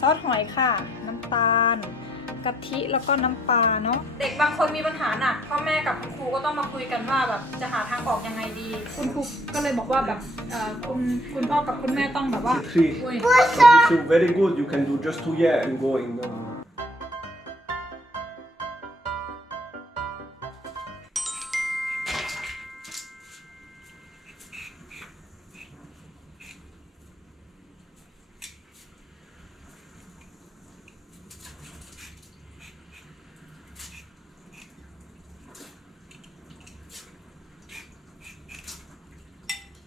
ซอสหอยค่ะ น้ำตาลกะทิแล้วก็น้ำปลาเนาะเด็กบางคนมีปัญหาหนักพ่อแม่กับคุณครูก็ต้องมาคุยกันว่าแบบจะหาทางออกยังไงดี คุณครูก็เลยบอกว่าแบบเอ่อคุณคุณพ่อกับคุณแม่ต้องแบบว่า Three. อุ้ย So very good. You can do just two yeah and go in. Uh,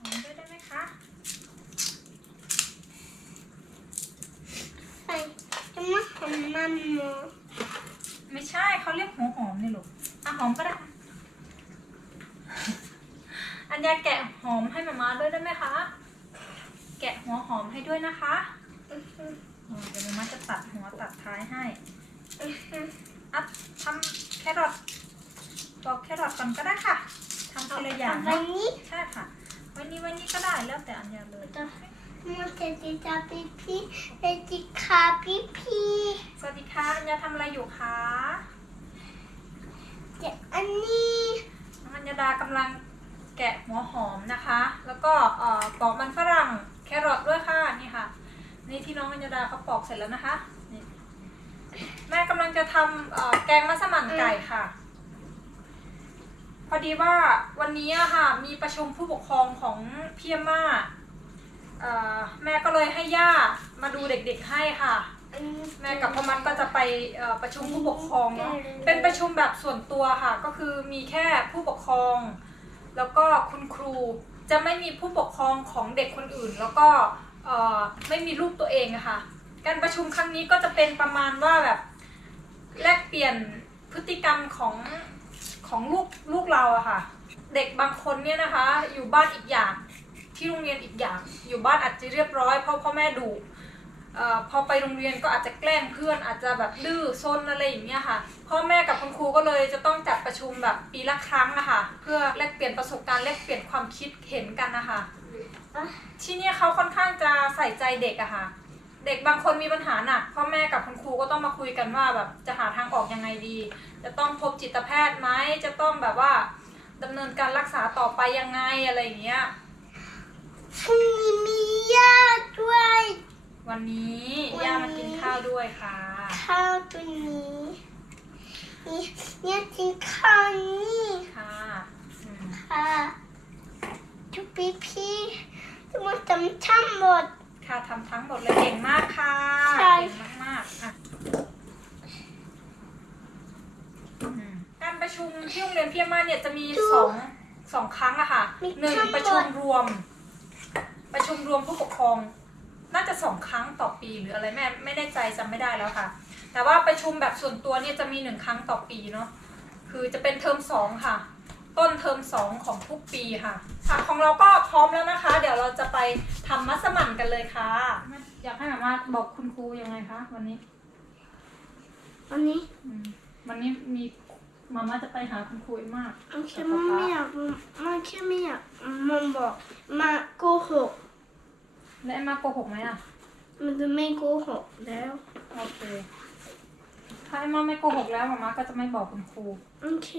หอมด้วยได้ไหมคะ ใส่จะมาทำมันหมู ไม่ใช่เขาเรียกหัวหอมนี่ลูกอะหอมก็ได้ อัญญาแกะหอมให้มาม่าด้วยได้ไหมคะ แกะหัวหอมให้ด้วยนะคะอ๋อเดี๋ยวมาม่าจะตัดหัวตัดท้ายให้อัพทำแค รอทปอกแครอทก่อนก็ได้ค่ะทำทีละอย่างวัเนาะนนี้ใช่ค่ะไวันนี้ไวันนี้ก็ได้แล้วแต่อัญญาเลย มันจะจิตาพี่พี่จะจิคาพี่พี่สวัสดีค่ะอัญญาทำอะไรอยู่คะเดี๋ยวอันนี้น้องอัญญาดากำลังแกะหัวหอมนะคะ แล้วก็เอ่อปอกมันฝรั่งแครอทด้วยค่ะนี่ค่ะ นี่ที่น้องอัญญาดาเขาปอกเสร็จแล้วนะคะนี่ แม่กำลังจะทำเอ่อแกงมัสมั่นไก่ค่ะ พอดีว่าวันนี้อะค่ะ มีประชุมผู้ปกครองของพี่อาม่าเอ่อแม่ก็เลยให้ย่ามาดูเด็กๆให้ค่ะอันนี้แม่กับพ่อมันก็จะไปเอ่อประชุมผู้ปกครองเนาะเป็นประชุมแบบส่วนตัวค่ะ ก็คือมีแค่ผู้ปกครอง แล้วก็คุณครูจะไม่มีผู้ปกครองของเด็กคนอื่น แล้วก็เอ่อไม่มีลูกตัวเองอะค่ะ การประชุมครั้งนี้ก็จะเป็นประมาณว่าแบบแลกเปลี่ยนพฤติกรรมของของลูกลูกเราอะค่ะ เด็กบางคนเนี่ยนะคะ อยู่บ้านอีกอย่างที่โรงเรียนอีกอย่าง อยู่บ้านอาจจะเรียบร้อยเพราะพ่อแม่ดุเอ่อพอไปโรงเรียนก็อาจจะแกล้งเพื่อนอาจจะแบบดื้อซนอะไรอย่างเงี้ยค่ะพ่อแม่กับคุณครูก็เลยจะต้องจัดประชุมแบบปีละครั้งอะค่ะเพื่อแลกเปลี่ยนประสบการณ์แลกเปลี่ยนความคิดเห็นกันนะคะที่เนี่ยเขาค่อนข้างจะใส่ใจเด็กอะค่ะ เด็กบางคนมีปัญหาหนักพ่อแม่กับคุณครูก็ต้องมาคุยกันว่าแบบจะหาทางออกยังไงดี จะต้องพบจิตแพทย์ไหมจะต้องแบบว่าดำเนินการรักษาต่อไปยังไงอะไรอย่างเงี้ยพรุ่งนี้มีญาติด้วยวันนี้วันนี้ย่ามากินข้าวด้วยค่ะ ข้าวตัวนี้นี่เนี่ยกินข้าวนี่ค่ะอืมค่ะทุกพี่พี่จะมาทำทั้งหมด ค่ะทำทั้งหมดเลยเก่งมากค่ะใช่ เก่งมากๆอะอืมการประชุมที่โรงเรียนพี่อามาเนี่ยจะมีสองสองครั้งอะค่ะหนึ่งประชุมรวม ประชุมรวมผู้ปกครอง น่าจะสองครั้งต่อปีหรืออะไรแม่ไม่แน่ใจจำไม่ได้แล้วค่ะ แต่ว่าประชุมแบบส่วนตัวเนี่ยจะมีหนึ่งครั้งต่อปีเนาะคือจะเป็นเทอมสองค่ะ ต้นเทอมสองของทุกปีค่ะค่ะ ของเราก็พร้อมแล้วนะคะ เดี๋ยวเราจะไปทำมัสมั่นกันเลยค่ะ อยากให้มามาบอกคุณครูยังไงคะวันนี้วันนี้อืมวันนี้มีมาม่าจะไปหาคุณครูมากมันแค่ไม่อยากมันแค่ไม่อยากมันบอกมาโกหก และไอ้มาโกหกไหมอะ มันจะไม่โกหกแล้วโอเค ถ้าไอ้มาไม่โกหกแล้วมาม่าก็จะไม่บอกคุณครู โอเค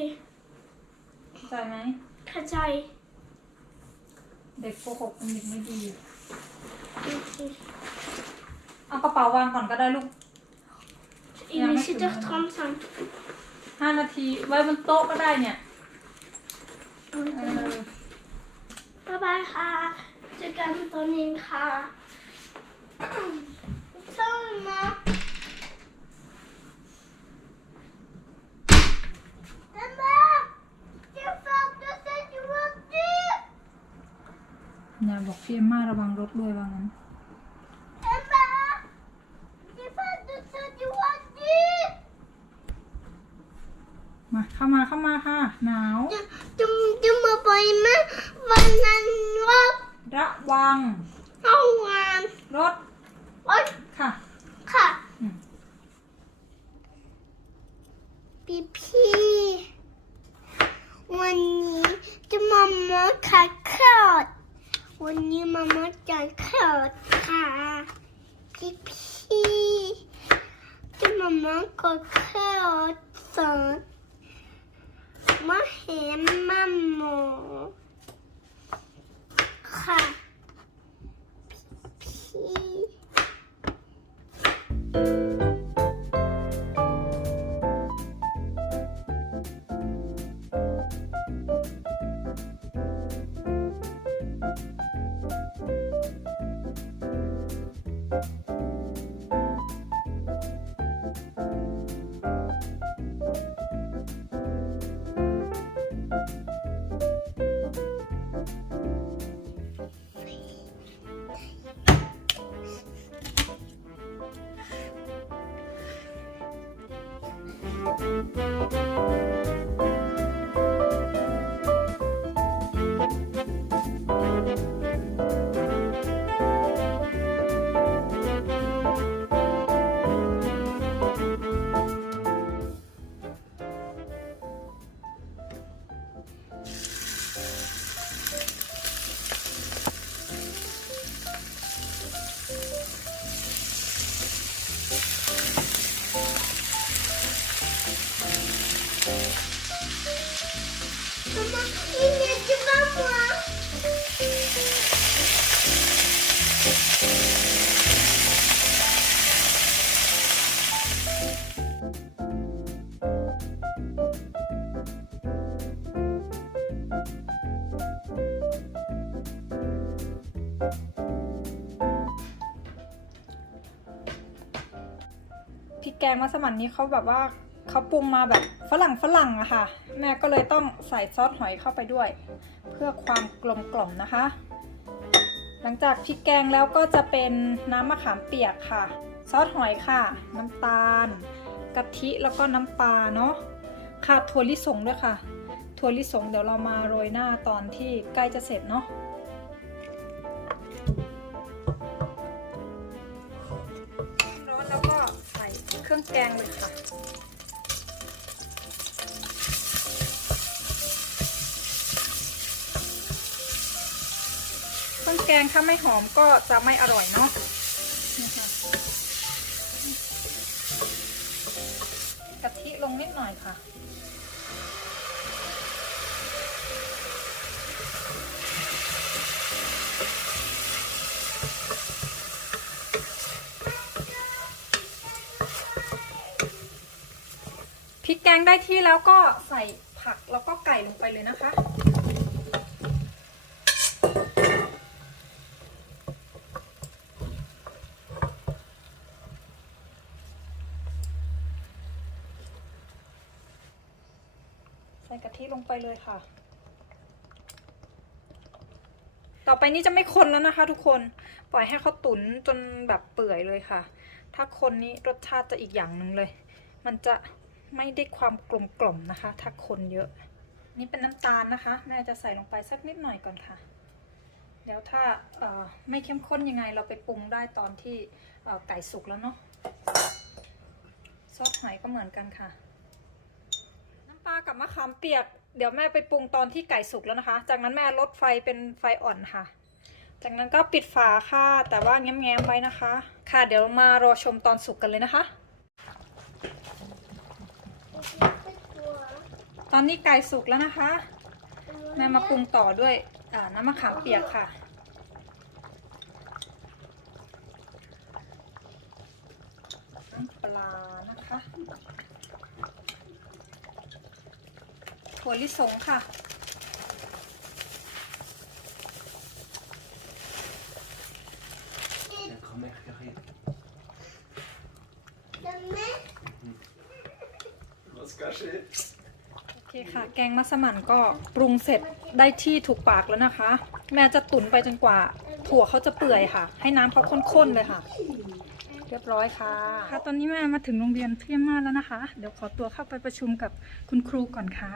เข้าใจไหมเข้าใจ เด็กโกหกเป็นเด็กไม่ดีโอเคเอากระเป๋าวางก่อนก็ได้ลูกอีกนิดเดียวทำสั่งห้านาที ไว้บนโต๊ะก็ได้เนี่ย เออ บ๊ายบายค่ะเจอกันตอนเย็นค่ะเจ้านะบ๊ายบายจะฝากตัวเสร็จอยู่วันนี้ อ ย่าบอกพี่เอ็มมาระวังรถด้วยว่างั้นบ๊ายบายจะฝากตัวเสร็จอยู่วันนี้มาเข้ามาเข้ามาค่ะ หนาวจะจะจะมาไปไหมวันนั้นว่าระวังเอางานรถโอ๊ยค่ะ ค่ะอืมพี่พี่วันนี้จะมามาขาข้าว วันนี้มามาจะขอดค่ะพี่พี่จะมามาก็ขอดสอนมาเห็นมาหมอค่ะ แกงมัสมั่นนี้เขาแบบว่าเขาปรุงมาแบบฝรั่งฝรั่งอะค่ะ แม่ก็เลยต้องใส่ซอสหอยเข้าไปด้วย เพื่อความกลมกล่อมนะคะ หลังจากพริกแกงแล้วก็จะเป็นน้ำมะขามเปียกค่ะ ซอสหอยค่ะ น้ำตาลกะทิแล้วก็น้ำปลาเนาะขาดถั่วลิสงด้วยค่ะถั่วลิสงเดี๋ยวเรามาโรยหน้าตอนที่ใกล้จะเสร็จเนาะ แกงเลยค่ะ ต้นแกงถ้าไม่หอมก็จะไม่อร่อยเนาะนี่ค่ะกะทิลงนิดหน่อยค่ะ พริกแก งได้ที่แล้วก็ใส่ผักแล้วก็ไก่ลงไปเลยนะคะ ใส่กะทิลงไปเลยค่ะ ต่อไปนี้จะไม่คนแล้วนะคะทุกคน ปล่อยให้เขาตุ๋นจนแบบเปื่อยเลยค่ะ ถ้าคนนี้รสชาติจะอีกอย่างหนึ่งเลย มันจะ ไม่ได้ความกลมกล่อมนะคะ ถ้าคนเยอะ นี่เป็นน้ำตาลนะคะแม่จะใส่ลงไปสักนิดหน่อยก่อนค่ะเดี๋ยวถ้าไม่เข้มข้นยังไงเราไปปรุงได้ตอนที่ไก่สุกแล้วเนาะซอสหอยก็เหมือนกันค่ะ น้ำปลากับมะขามเปียก เดี๋ยวแม่ไปปรุงตอนที่ไก่สุกแล้วนะคะ จากนั้นแม่ลดไฟเป็นไฟอ่อนค่ะ จากนั้นก็ปิดฝาค่ะ แต่ว่าแง้มๆไว้นะคะ ค่ะเดี๋ยวมารอชมตอนสุกกันเลยนะคะ ตอนนี้ไก่สุกแล้วนะคะแม่มาปรุงต่อด้วยอ่าน้ำมะขามเปียกค่ะ น้ำปลานะคะถั่วลิสงค่ะ Wat ska ske? โอเคค่ะ แกงมัสมั่นก็ปรุงเสร็จได้ที่ถูกปากแล้วนะคะ แม่จะตุ๋นไปจนกว่า ถั่วเขาจะเปื่อยค่ะ ให้น้ำเขาข้นๆเลยค่ะ เรียบร้อยค่ะ ค่ะ ตอนนี้แม่มาถึงโรงเรียนเพียมมาแล้วนะคะ เดี๋ยวขอตัวเข้าไปประชุมกับคุณครูก่อนค่ะ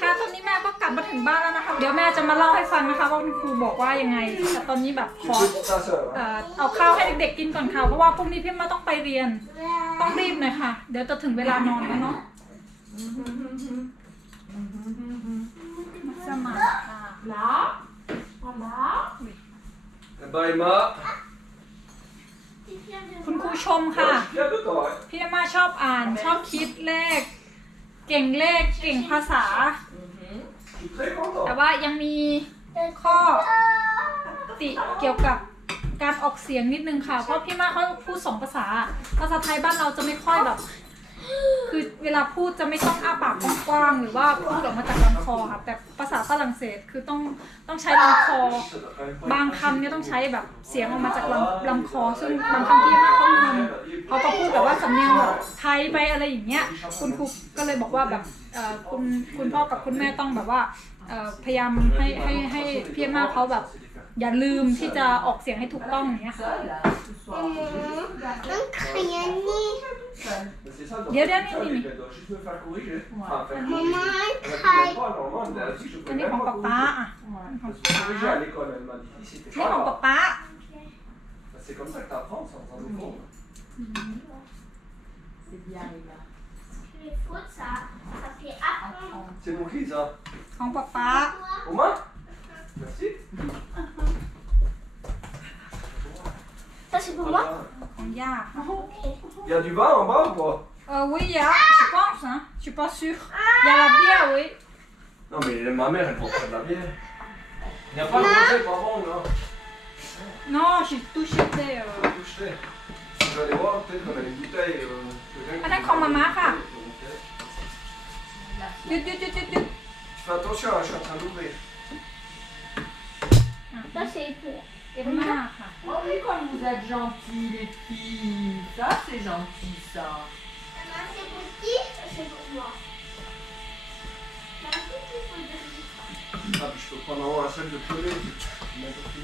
ค่ะตอนนี้แม่ก็กลับมาถึงบ้านแล้วนะคะ เดี๋ยวแม่จะมาเล่าให้ฟังนะคะว่าคุณครูบอกว่ายังไง แต่ตอนนี้แบบขอ เอ่อเอาข้าวให้เด็กๆกินก่อนค่ะ เพราะว่าพรุ่งนี้พี่มาต้องไปเรียน ต้องรีบหน่อยค่ะ เดี๋ยวจะถึงเวลานอนแล้วเนาะมั สมั่นค่ะ Bye, ma. คุณครูชมค่ะ Je suis fier de toi. hein. พี่เอมมาชอบอ่านชอบคิดเลข เก่งเลขเก่งภาษา Je suis très content. แต่ว่ายังมีข้อติเกี่ยวกับการออกเสียงนิดนึงค่ะ เพราะพี่มาเขาพูดสองภาษา ภาษาไทยบ้านเราจะไม่ค่อยแบบ วลาพูดจะไม่ต้องอ้าปากกว้างๆหรือว่าพูดออกมาจากลำคอค่ะแต่ภาษาฝรั่งเศสคือต้องต้องใช้ลำคอ บางคำเนี่ยต้องใช้แบบเสียงออกมาจากลำลำคอ ซึ่งบางคำพี่มาเขาลืมเขาก็พูดแบบว่าสำเนียงแบบไทยไปอะไรอย่างเงี้ยคุณครูก็เลยบอกว่าแบบคุณคุณพ่อกับคุณแม่ต้องแบบว่าพยายามให้ให้ให้พี่มากเขาแบบ อย่าลืมที่จะออกเสียงให้ถูกต้องอย่างเงี้ยค่ะ Un crayonnier. Mais c'est ça, dans Viens, le viens, futur, viens, elle doit juste me faire corriger. Enfin, faire corriger. Maman, un Elle a dit, crayon. pas, normalement, elle a dit que je อัน peux นี้ même ของ pas ป๊าป๊า corriger. อะ Parce que corriger à l'école, elle m'a dit, c'était นี่ pas ของป๊า grave. ป๊า Bah, C'est comme ça que t'apprends sans en apprendre. C'est bien, Emma. Les fautes, ça, ça fait apprendre. C'est pour qui ça ของป๊ Merci. Ça, c'est pour moi Regarde. Il y a du vin en bas ou pas euh, Oui, il y a, je pense, hein. Je suis pas sûre. Il y a la ah bière, oui. Non, mais ma mère, elle prend de la bière. Il n'y a pas de rosé, pas bon, là. Non, j'ai tout jeté. Euh... Tout. Je vais aller voir, peut-être qu'on a des bouteilles. Euh, ah, d'accord, maman. Tu fais attention, hein, je suis en train d'ouvrir. Ça, c'est pour. เอ็มมาค่ะ Oh, mais comme vous êtes gentils, les filles. Ça, c'est gentil, ça. Maman, c'est pour qui Ça, c'est pour moi. Maman, c'est qui faut dire Ah, puis je peux prendre en haut un sac de pelé. N'importe qui.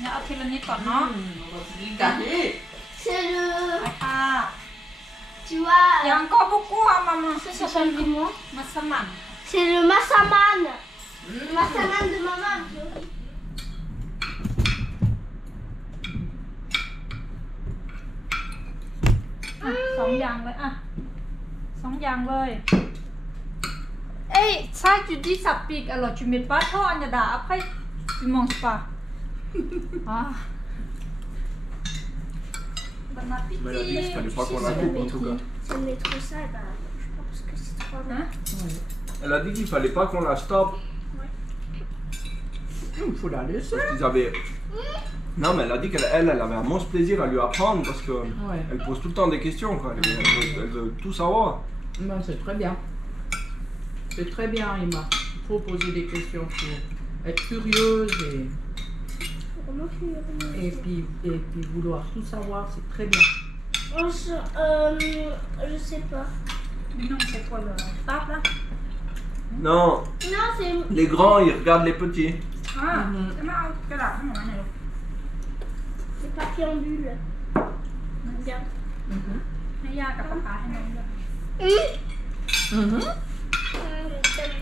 เนี่ยเอาทีละนิดก่อนเนาะ Hum, on va se regarder. C'est le. ไปค่ะ Tu vois. ยังก็บุกุอามามา Ça s'appelle comment มัสมั่น C'est le massaman. Le massaman de maman. tu vois. อ่ะสองอย่างเลยอ่ะสองอย่างเลย Hey, ça tu dis ça pique, alors tu mets pas trop en dedans, après tu manges pas. Ah. Bon appétit. Mais elle a dit qu'il fallait pas qu'on la coupe en tout cas. Si on met trop ça, bah, je pense que c'est trop Hein? Elle a dit qu'il fallait pas qu'on la stoppe. Il faut la laisser. Parce qu'ils avaient. Non, mais elle a dit qu'elle elle, elle avait un immense plaisir à lui apprendre parce que Ouais. elle pose tout le temps des questions. Quoi. Elle, elle veut, elle veut tout savoir. Ben, c'est très bien. C'est très bien, Emma. Il faut poser des questions. Il faut être curieuse et, et, puis, et puis vouloir tout savoir. C'est très bien. On se, euh, je sais pas. Mais non, c'est quoi le là Non, Non, c'est les grands, ils regardent les petits. อ่าจะมาเอากระดาษให้หนูหน่อยลูก c'est papier en bulle. Bien. ให้ย่ากับป๊าป๊าให้น้องด้วย Mhm.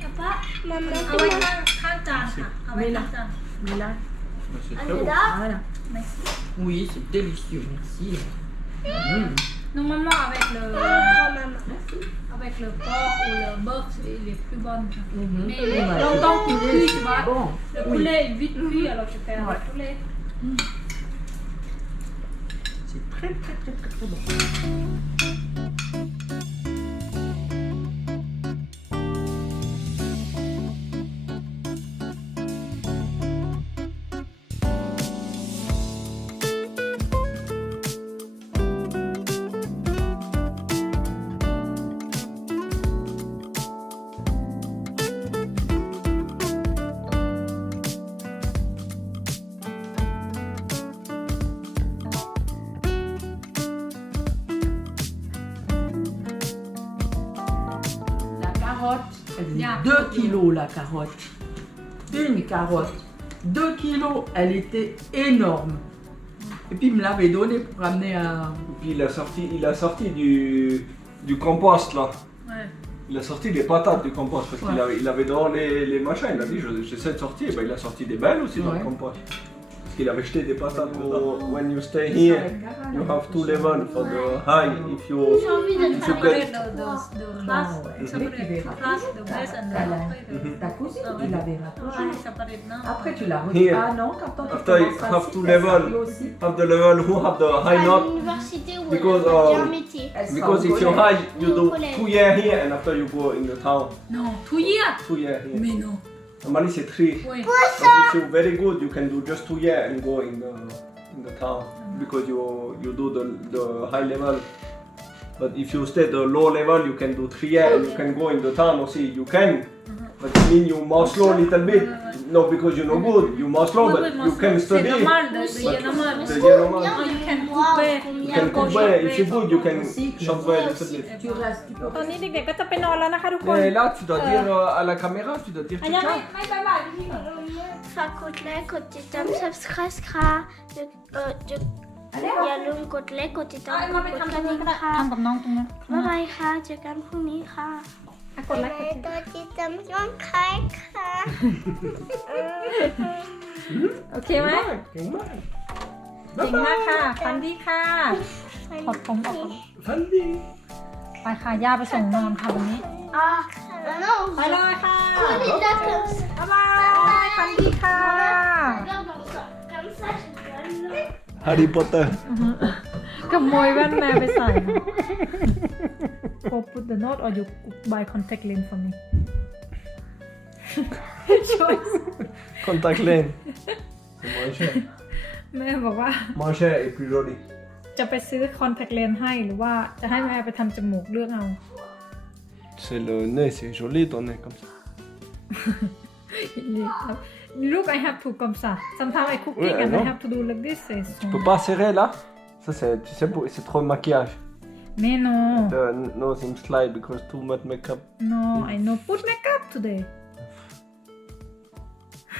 Papa, maman, เอาไว้ข้างข้างจานค่ะ เอาไว้ข้างจาน Mais là, Mais C'est Ah, très mais bon. là, voilà. Merci. Oui, c'est délicieux. Merci. Mhm. Normalement, avec le, grand-maman. avec le porc ou le bœuf, c'est les plus bonnes. Mhm. Mais Oui, bah, longtemps qu'il cuit, tu vois. Bon. Le Oui. poulet est vite cuit, alors tu fais Ouais. le poulet. C'est très, très, très, très, très bon. 2 kilos la carotte. Une carotte. 2 kilos, elle était énorme. Et puis il me l'avait donné pour ramener à. Puis il a sorti, il a sorti du, du compost là. Ouais. Il a sorti des patates du compost parce qu'il avait, il avait dehors les, les machins. Il a dit je- j'essaie de sortir. Ben, il a sorti des belles aussi dans le Ouais. Parce qu'il avait stated pas ça pour when you stay here, you have two level for the high. If you if you get Ta cousine, tu l'avais rapprochée. Après, tu l'as retirée. Ah non, quand on After you have two level, have the level who have the high note. Because um, because if you're high, you do two year here and after you go in the town. Non, two year. Two year here. Mais non. Normally c'est three. Oui. But if you're very good, you can do just two years and go in the in the town mm. because you you do the the high level. But if you stay the low level, you can do three years and you can go in the town. See, you can. Mm-hmm. But it mean you more slow a little bit. No, because you're no good. You more slow, but you can C'est study. normal, de But c'est normal. the year normal. Oh, you can Wow, couper. You combien can go cook well. short If you're way. good, you can Aussi, tu short peux well a aussi. little bit. Tu restes, tu peux ตอนนี้เด็กๆก็จะไปนอนแล้วนะคะทุกคน Mais là, tu dois dire euh, à la caméra, tu dois dire อันยังไม่ไม่บายบายพี่ก่อนฝากกดไลค์กดติดตาม subscribe ค่ะจะเออจะอย่าลืมกดไลค์กดติดตามเอากมาดไปกระทำตรงดิ่นี้งก็ได้ค่ะทำกับน้องตรงนั้นบ๊ายบายค่ะเจอกันพรุ่งนี้ค่ะ อะกดไลค์กดแชร์กดติดตามช่องใครค่ะโอเคไหม King man. เก่งมากค่ะฟันดีค่ะถอดผมออกก่อน Funny. ไปค่ะย่าไปส่งนอนค่ะวันนี้อะแล้วน้องไปเลยค่ะติดตามบ๊ายบายฟันดีค่ะ comme ça je donne Harry Potter. ขโมยแว่นแม่ไปใส่ Go put the note or you buy contact lens for me choice Contact lens. C'est moins cher. แม่บอกว่า Moins cher et plus joli. จะไปซื้อ contact lens ให้หรือว่าจะให้แม่ไปทำจมูกเลือกเอา C'est le nez, c'est joli ton nez comme ça. Look I have to comme ça sometimes I cooking Ouais, and non. I have to do like this c'est Tu peux pas serrer là Ça c'est, tu sais, pour- c'est trop de maquillage. mais non The nose in because too much makeup. no I no put makeup today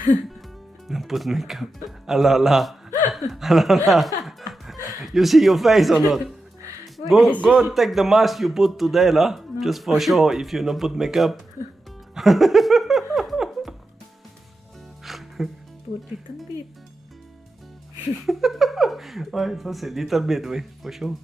No put makeup. Là là. You see your face or not? Go go take the mask you put today là. Just for sure if you don't put makeup. put little bit Ouais, ça c'est little bit, oui, for sure.